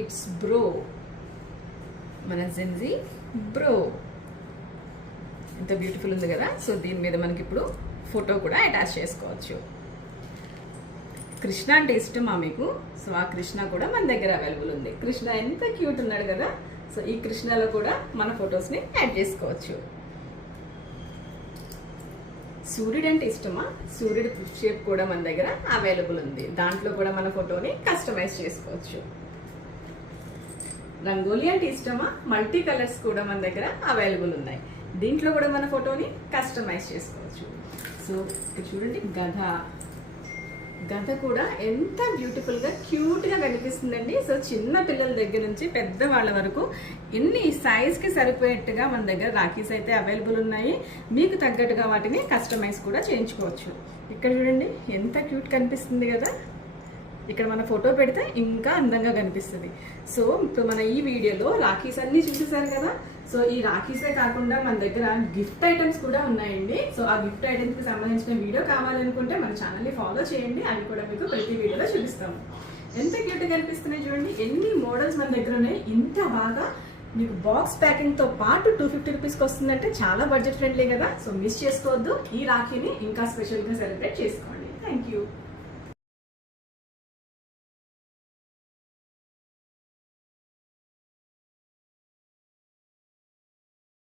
It's bro, మన Gen Z bro. ఎంత beautiful ఉంది కదా. సో దీని మీద మనకి ఇప్పుడు ఫోటో కూడా అటాచ్ చేసుకోవచ్చు. కృష్ణ అంటే ఇష్టమా మీకు? సో ఆ కృష్ణ కూడా మన దగ్గర అవైలబుల్ ఉంది. కృష్ణ ఎంత క్యూట్ ఉన్నాడు కదా. సో ఈ కృష్ణలో కూడా మన ఫొటోస్ని యాడ్ చేసుకోవచ్చు. సూర్యుడు అంటే ఇష్టమా? సూర్యుడు షేప్ కూడా మన దగ్గర అవైలబుల్ ఉంది. దాంట్లో కూడా మన ఫోటోని కస్టమైజ్ చేసుకోవచ్చు. రంగోలీ అంటే ఇష్టమా? మల్టీ కలర్స్ కూడా మన దగ్గర అవైలబుల్ ఉన్నాయి. దీంట్లో కూడా మన ఫోటోని కస్టమైజ్ చేసుకోవచ్చు. సో ఇక్కడ చూడండి, గద కూడా ఎంత బ్యూటిఫుల్గా క్యూట్గా కనిపిస్తుందండి. సో చిన్న పిల్లల దగ్గర నుంచి పెద్దవాళ్ళ వరకు ఎన్ని సైజ్కి సరిపోయేట్టుగా మన దగ్గర రాఖీస్ అయితే అవైలబుల్ ఉన్నాయి. మీకు తగ్గట్టుగా వాటిని కస్టమైజ్ కూడా చేయించుకోవచ్చు. ఇక్కడ చూడండి ఎంత క్యూట్ కనిపిస్తుంది కదా. ఇక్కడ మన ఫోటో పెడితే ఇంకా అందంగా కనిపిస్తుంది. సో ఇప్పుడు మన ఈ వీడియోలో రాఖీస్ అన్నీ చూసేసారు కదా. సో ఈ రాఖీసే కాకుండా మన దగ్గర గిఫ్ట్ ఐటమ్స్ కూడా ఉన్నాయండి. సో ఆ గిఫ్ట్ ఐటమ్స్కి సంబంధించిన వీడియో కావాలనుకుంటే మన ఛానల్ని ఫాలో చేయండి. అవి కూడా మీకు ప్రతి వీడియోలో చూపిస్తాము. ఎంత క్యూట్గా కనిపిస్తున్నాయి చూడండి. ఎన్ని మోడల్స్ మన దగ్గర ఉన్నాయి. ఇంత బాగా మీకు బాక్స్ ప్యాకింగ్తో పాటు 250 రూపీస్కి వస్తుందంటే చాలా బడ్జెట్ ఫ్రెండ్లీ కదా. సో మిస్ చేసుకోవద్దు. ఈ రాఖీని ఇంకా స్పెషల్గా సెలబ్రేట్ చేసుకోండి. Thank you.